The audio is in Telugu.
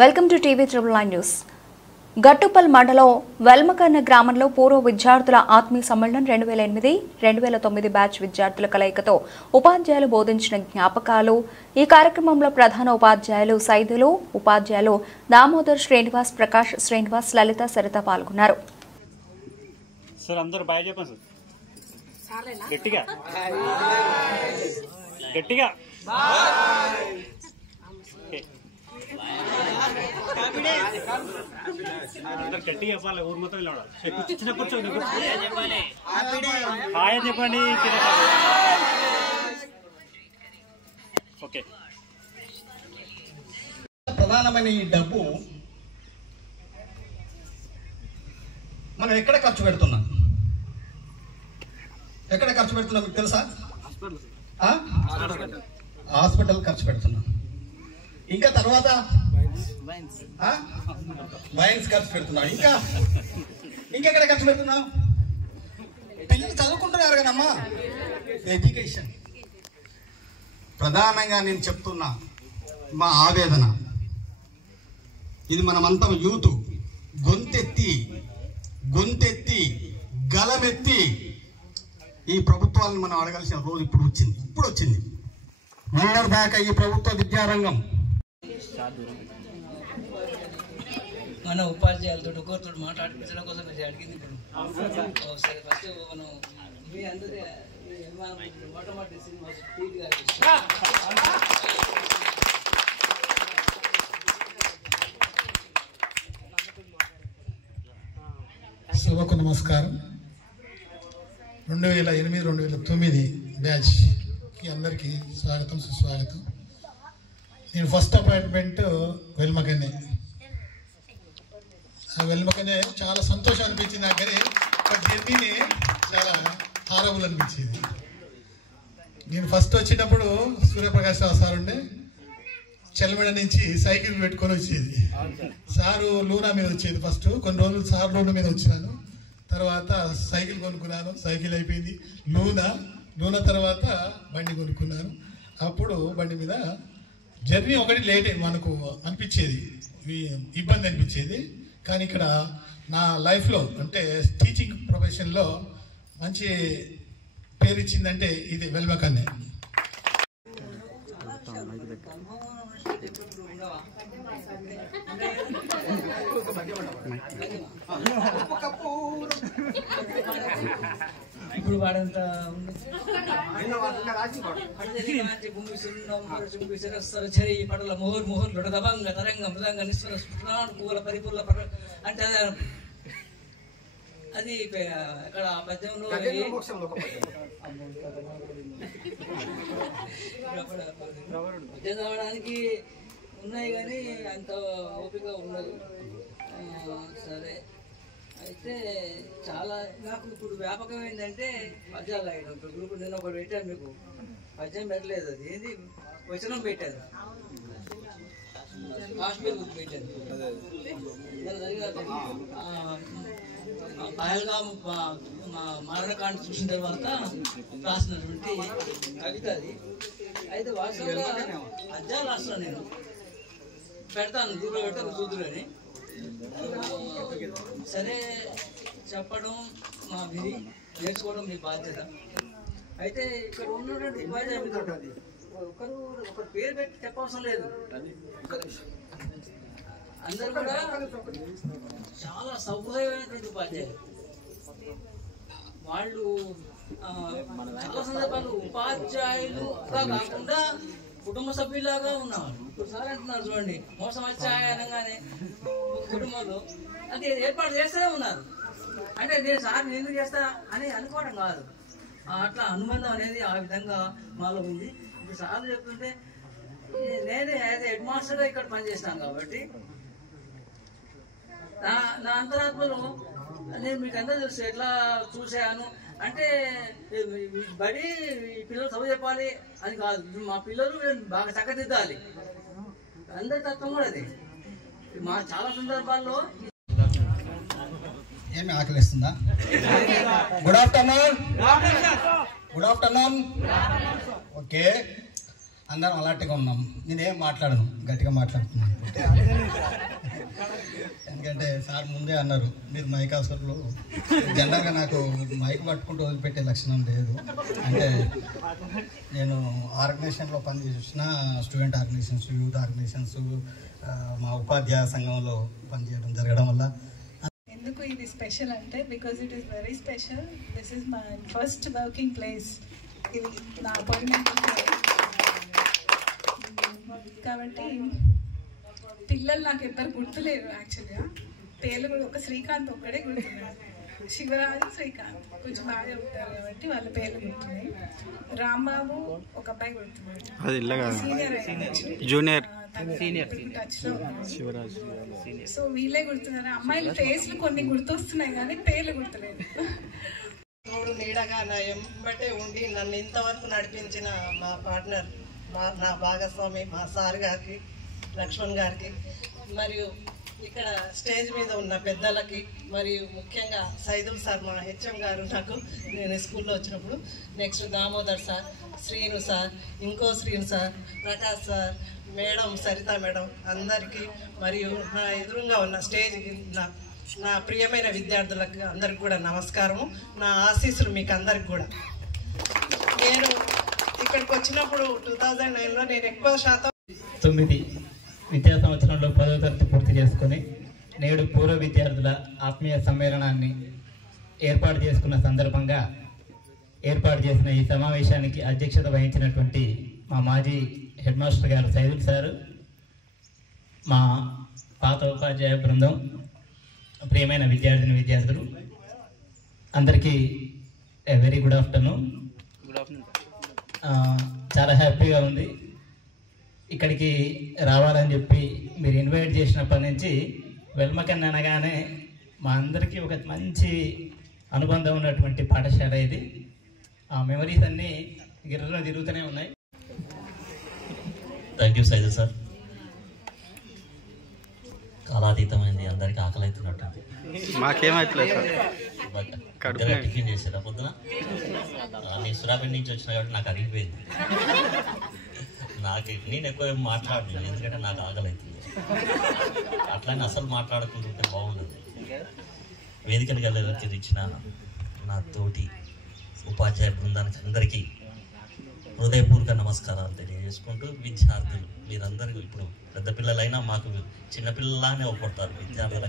Welcome to TV 9 news. Gattuppal మండలం వెల్మకన్న గ్రామంలో పూర్వ విద్యార్థుల ఆత్మీయ సమ్మేళనం 2008-2009 బ్యాచ్ విద్యార్థుల కలయికతో ఉపాధ్యాయులు బోధించిన జ్ఞాపకాలు. ఈ కార్యక్రమంలో ప్రధాన ఉపాధ్యాయులు సైదులు, ఉపాధ్యాయులు దామోదర్ శ్రీనివాస్, ప్రకాష్ శ్రీనివాస్, లలిత, సరిత పాల్గొన్నారు. గట్టిగా చెప్పాలి, ఊరు మొత్తం చిన్న కూర్చోండి, హాయ్ చెప్పండి. ఓకే, ప్రధానమైన ఈ డబ్బు మనం ఎక్కడ ఖర్చు పెడుతున్నాం? ఎక్కడ ఖర్చు పెడుతున్నాం మీకు తెలుసా? హాస్పిటల్ ఖర్చు పెడుతున్నాం. ఇంకా తర్వాత వైన్స్ ఖర్చు పెడుతున్నాం. ఇంకెక్కడ ఖర్చు పెడుతున్నాం? పిల్లలు చదువుకుంటున్నారు కదమ్మా, ఎడ్యుకేషన్. ప్రధానంగా నేను చెప్తున్నా మా ఆవేదన ఇది. మనమంతా యూత్ గొంతెత్తి గలమెత్తి ఈ ప్రభుత్వాలను మనం అడగాల్సిన రోజు ఇప్పుడు వచ్చింది. మొన్నటి దాకా ఈ ప్రభుత్వ విద్యారంగం మన ఉపాధ్యాయులతో ఒకరితో మాట్లాడిపించడం కోసం ఇది అడిగింది. ఇప్పుడు సరే, ఫస్ట్ మనం మీ అందరి మొట్టమొదటి సినిమా సభకు నమస్కారం. 2008-2009 బ్యాచ్కి అందరికీ స్వాగతం, సుస్వాగతం. నేను ఫస్ట్ అపాయింట్మెంట్ వెల్మకనే. ఆ వెల్మకనే చాలా సంతోషం అనిపించింది నాకు, కానీ జర్నీని చాలా హారబుల్ అనిపించింది. నేను ఫస్ట్ వచ్చినప్పుడు సూర్యప్రకాష్ రావు సార్ ఉండే చెలమెడ నుంచి సైకిల్ పెట్టుకొని వచ్చేది. సారు లూనా మీద వచ్చేది. ఫస్ట్ కొన్ని రోజులు సార్ లూనా మీద వచ్చినాను, తర్వాత సైకిల్ కొనుక్కున్నాను. సైకిల్ అయిపోయింది, లూనా తర్వాత బండి కొనుక్కున్నాను. అప్పుడు బండి మీద జర్నీ ఒకటి లేట్ మనకు అనిపించేది, ఇబ్బంది అనిపించేది. కానీ ఇక్కడ నా లైఫ్లో అంటే టీచింగ్ ప్రొఫెషన్లో మంచి పేరు ఇచ్చిందంటే ఇది వెల్మకన్నే. ఇప్పుడు వాడంత పడల ముహుర్ దబంగ తరంగ మృదంగ నిస్వర స్ఫురానుకూల పరిపూర్ణ అంటే అది అక్కడ పద్యంలో చదవడానికి ఉన్నాయి, కానీ అంత ఓపిక ఉండదు. సరే, అయితే చాలా నాకు ఇప్పుడు వ్యాపకం ఏంటంటే పద్యాలు రాయడం. ఇప్పుడు గ్రూప్ నేను ఒకటి పెట్టాను, మీకు పద్యం పెట్టలేదు, అది ఏంది వచనం పెట్టాను, కాశ్మీర్ గురించి పెట్టాను. పహల్గాం మారణకాండ చూసిన తర్వాత రాసినటువంటి కవిత అది. అయితే వాస్తవంగా పద్యాలు రాస్తున్నాను, నేను పెడతాను, గ్రూప్లో పెడతాను, చూద్దురని. సరే, చెప్పడం మా విధి, నేర్చుకోవడం మీ బాధ్యత. అయితే ఇక్కడ ఉన్నటువంటి ఉపాధ్యాయులు ఒకరు పేరు పెట్టి చెప్పవసరం లేదు, అందరు కూడా చాలా సౌకర్యమైనటువంటి ఉపాధ్యాయులు. వాళ్ళు చాలా సందర్భాలు ఉపాధ్యాయులుగా కాకుండా కుటుంబ సభ్యులాగా ఉన్నవాళ్ళు. ఇప్పుడు సార్ అంటున్నారు చూడండి, మోసం వచ్చాయి అనగానే కుటుంబంలో అది ఏర్పాటు చేస్తూనే ఉన్నారు. అంటే నేను సార్ ఎందుకు చేస్తా అని అనుకోవడం కాదు, అట్లా అనుబంధం అనేది ఆ విధంగా మాలో ఉంది. ఇప్పుడు సార్ చెప్తుంటే నేనే యాజ్ హెడ్ మాస్టర్గా ఇక్కడ పనిచేస్తాను కాబట్టి నా అంతరాత్మలో నేను మీకు అందరూ తెలుసు ఎట్లా చూసాను అంటే, బడి పిల్లలు చదువు చెప్పాలి అని కాదు, మా పిల్లలు బాగా చక్కదిద్దాలి, అందరి తత్వం కూడా అది. మా చాలా సందర్భాల్లో ఏమి ఆకలిస్తుందా? Good afternoon. ఓకే, అందరం అలాంటిగా ఉన్నాం. నేనేం మాట్లాడను, గట్టిగా మాట్లాడుతున్నాను. ఎందుకంటే సార్ ముందే అన్నారు మీరు మైకాసులు. జనరల్గా నాకు మైక్ పట్టుకుంటూ వదిలిపెట్టే లక్షణం లేదు. అంటే నేను ఆర్గనైజేషన్లో పనిచేసిన స్టూడెంట్ ఆర్గనైజేషన్స్, యూత్ ఆర్గనైజేషన్స్, మా ఉపాధ్యాయ సంఘంలో పనిచేయడం జరగడం వల్ల. ఎందుకు ఇది స్పెషల్ అంటే because it is very special. This is my first working place. ఇది నా అపాయింట్మెంట్ కాబట్టి పిల్లలు నాకు ఎవ్వరు గుర్తులేరు. యాక్చువల్గా పేర్లు కూడా ఒక శ్రీకాంత్ ఒక్కడే గుర్తున్నాడు. శివరాజు, శ్రీకాంత్ కొంచెం బాగా చెప్తారు కాబట్టి వాళ్ళ పేర్లు గుర్తున్నాయి. రాంబాబు ఒక అబ్బాయి గుర్తున్నాడు, సీనియర్ టచ్లో. సో వీళ్ళే గుర్తున్నారు. అమ్మాయిల ఫేస్లు కొన్ని గుర్తొస్తున్నాయి కానీ పేర్లు గుర్తులేదు. తోడు నీడగా నా ఎంబటే ఉండి నన్ను ఇంతవరకు నడిపించిన మా పార్ట్నర్, నా భాగస్వామి, మా సార్ గారికి, లక్ష్మణ్ గారికి, మరియు ఇక్కడ స్టేజ్ మీద ఉన్న పెద్దలకి, మరియు ముఖ్యంగా సైదుల్ సార్ మా హెచ్ఎం గారు నాకు నేను స్కూల్లో వచ్చినప్పుడు, next Damodar sir, Srinu sir, ఇంకో Srinu sir, Prakash sir, madam Sarita madam అందరికీ, మరియు నా ఎదురుగా ఉన్న స్టేజ్కి నా ప్రియమైన విద్యార్థులకు అందరికి కూడా నమస్కారము. నా ఆశీస్సులు మీకు అందరికి కూడా. నేను ఇక్కడికి వచ్చినప్పుడు 2009లో నేను ఎక్కువ శాతం 9 విద్యా సంవత్సరంలో 10వ తరగతి పూర్తి చేసుకుని నేడు పూర్వ విద్యార్థుల ఆత్మీయ సమ్మేళనాన్ని ఏర్పాటు చేసుకున్న సందర్భంగా ఏర్పాటు చేసిన ఈ సమావేశానికి అధ్యక్షత వహించినటువంటి మా మాజీ హెడ్ మాస్టర్ గారు సైదుల్ సారు, మా పాత ఉపాధ్యాయ బృందం, ప్రియమైన విద్యార్థులు అందరికీ వెరీ గుడ్ ఆఫ్టర్నూన్. చాలా హ్యాపీగా ఉంది ఇక్కడికి రావాలని చెప్పి మీరు ఇన్వైట్ చేసినప్పటి నుంచి. వెల్మకన్ అనగానే మా అందరికీ ఒక మంచి అనుబంధం ఉన్నటువంటి పాఠశాల ఇది. ఆ మెమరీస్ అన్నీ గిర్రలో తిరుగుతూనే ఉన్నాయి. Thank you Saidu sir. కాలాతీతమైంది, అందరికి ఆకలి అవుతున్నట్టుంది. మాకేమైతలేదు సార్. టిఫిన్ చేసారా పొద్దున? నేను సురాబెడ్ నుంచి వచ్చిన కాబట్టి నాకు అరిగిపోయింది. నేను ఎక్కువ మాట్లాడను ఎందుకంటే నాకు ఆకలి అవుతుంది. అట్లానే అసలు మాట్లాడుకుంటుంటే బాగుండదు. వేదికను ఇచ్చిన నా తోటి ఉపాధ్యాయ బృందానికి అందరికీ హృదయపూర్వక నమస్కారాలు తెలియజేసుకుంటూ, విద్యార్థులు మీరందరూ ఇప్పుడు పెద్ద పిల్లలైనా మాకు చిన్నపిల్లలానే ఒప్పుకుంటారు. విద్యార్థులకు